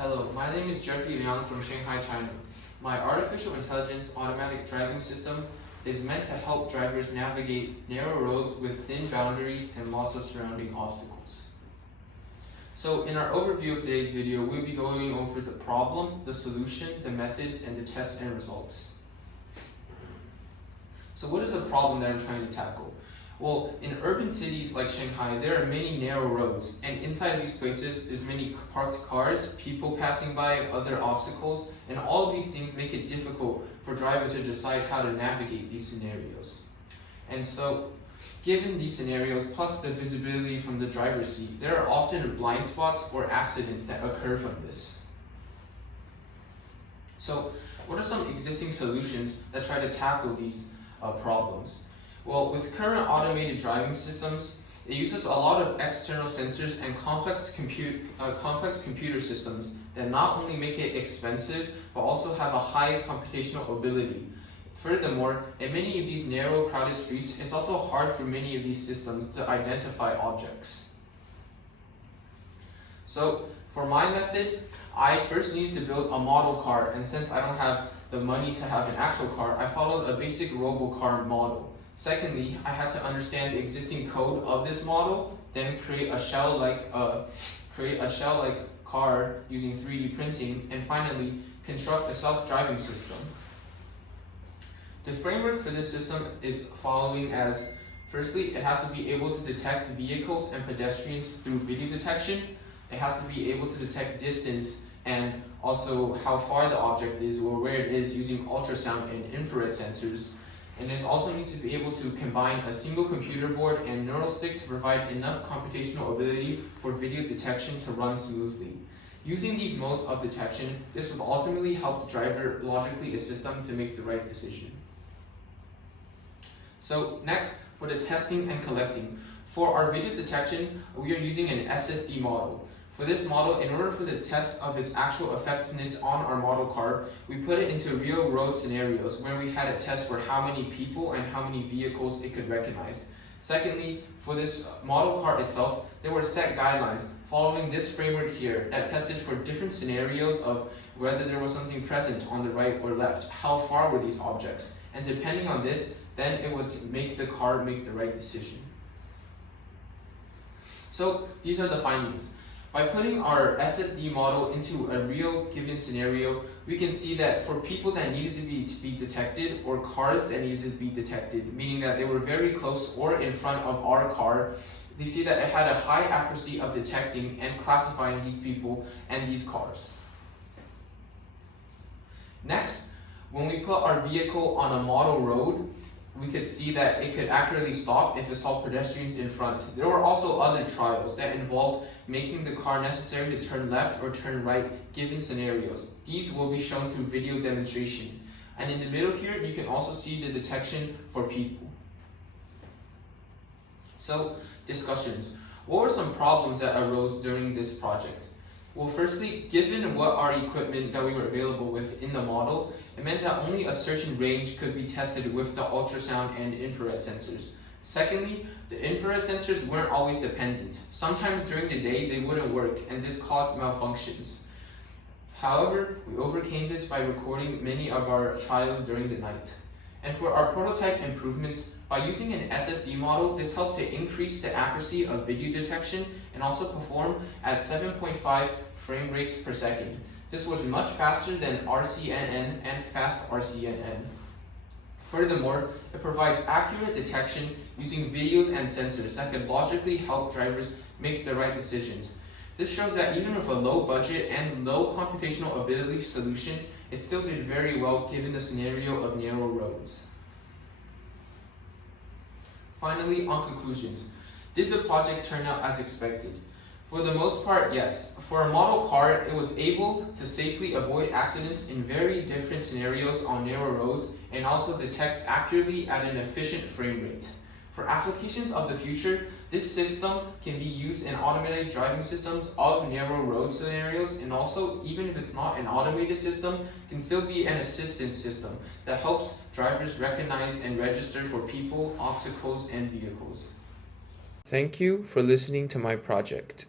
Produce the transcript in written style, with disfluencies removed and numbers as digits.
Hello, my name is Liang from Shanghai, China. My artificial intelligence automatic driving system is meant to help drivers navigate narrow roads with thin boundaries and lots of surrounding obstacles. So in our overview of today's video, we'll be going over the problem, the solution, the methods, and the tests and results. So what is the problem that I'm trying to tackle? Well, in urban cities like Shanghai, there are many narrow roads, and inside these places, there's many parked cars, people passing by, other obstacles, and all of these things make it difficult for drivers to decide how to navigate these scenarios. And so, given these scenarios, plus the visibility from the driver's seat, there are often blind spots or accidents that occur from this. So, what are some existing solutions that try to tackle these problems? Well, with current automated driving systems, it uses a lot of external sensors and complex computer systems that not only make it expensive, but also have a high computational ability. Furthermore, in many of these narrow, crowded streets, it's also hard for many of these systems to identify objects. So, for my method, I first needed to build a model car, and since I don't have the money to have an actual car, I followed a basic robo-car model. Secondly, I had to understand the existing code of this model, then create a shell-like car using 3D printing, and finally, construct a self-driving system. The framework for this system is following as, firstly, it has to be able to detect vehicles and pedestrians through video detection. It has to be able to detect distance and also how far the object is or where it is using ultrasound and infrared sensors. And it also needs to be able to combine a single computer board and neural stick to provide enough computational ability for video detection to run smoothly. Using these modes of detection, this will ultimately help the driver logically assist them to make the right decision. So next, for the testing and collecting. For our video detection, we are using an SSD model. For this model, in order for the test of its actual effectiveness on our model car, we put it into real road scenarios where we had a test for how many people and how many vehicles it could recognize. Secondly, for this model car itself, there were set guidelines following this framework here that tested for different scenarios of whether there was something present on the right or left, how far were these objects, and depending on this, then it would make the car make the right decision. So these are the findings. By putting our SSD model into a real given scenario, we can see that for people that needed to be detected or cars that needed to be detected, meaning that they were very close or in front of our car, they see that it had a high accuracy of detecting and classifying these people and these cars. Next, when we put our vehicle on a model road, we could see that it could accurately stop if it saw pedestrians in front. There were also other trials that involved making the car necessary to turn left or turn right given scenarios. These will be shown through video demonstration. And in the middle here, you can also see the detection for people. So, discussions. What were some problems that arose during this project? Well, firstly, given what our equipment that we were available with in the model, it meant that only a certain range could be tested with the ultrasound and infrared sensors. Secondly, the infrared sensors weren't always dependent. Sometimes during the day, they wouldn't work, and this caused malfunctions. However, we overcame this by recording many of our trials during the night. And for our prototype improvements, by using an SSD model, this helped to increase the accuracy of video detection and also perform at 7.5 frame rates per second. This was much faster than RCNN and fast RCNN. Furthermore, it provides accurate detection using videos and sensors that can logically help drivers make the right decisions. This shows that even with a low budget and low computational ability solution, it still did very well given the scenario of narrow roads. Finally, on conclusions. Did the project turn out as expected? For the most part, yes. For a model car, it was able to safely avoid accidents in very different scenarios on narrow roads and also detect accurately at an efficient frame rate. For applications of the future, this system can be used in automated driving systems of narrow road scenarios, and also, even if it's not an automated system, can still be an assistance system that helps drivers recognize and register for people, obstacles, and vehicles. Thank you for listening to my project.